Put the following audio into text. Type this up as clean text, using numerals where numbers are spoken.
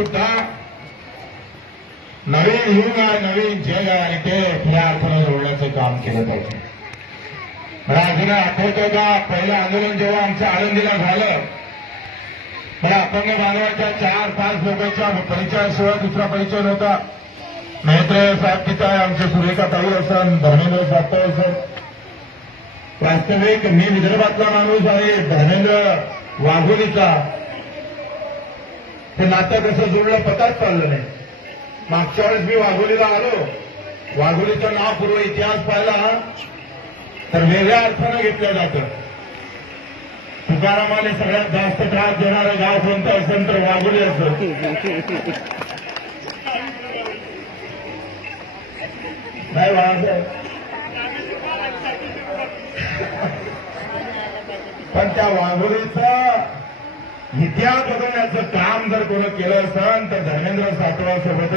सुद्धा नवीन युग आहे, नवीन जग आहे आणि ते खऱ्या अर्थानं जोडण्याचं काम केलं पाहिजे. मला अजून आठवतं का पहिलं आंदोलन जेव्हा आमच्या आळंदीला झालं, मला अपंग बांधवाच्या 4-5 लोकांच्या परिचयाशिवाय दुसरा परिचय नव्हता. महेंद्र साहेब तिथं आहे, आमचे सुरेखा ताई असन, धर्मेंद्र सातव असन. वास्तविक मी विदर्भातला माणूस आहे, धर्मेंद्र वाघोलीचा. ते नातं कसं जोडलं पताच चाललं नाही. मागच्या वेळेस मी वाघोलीला आलो, वाघोलीचं नाव पूर्व इतिहास पाहिला तर वेगळ्या अर्थानं घेतलं जातं. तुकारामाने सगळ्यात जास्त त्रास देणारं गाव कोणतं असेल तर वाघोली असं. नाही बाळासाहेब, पण त्या वाघोलीचा इतिहास बदलण्याचं काम जर कोणी केलं असेल तर धर्मेंद्र सातवा सोबत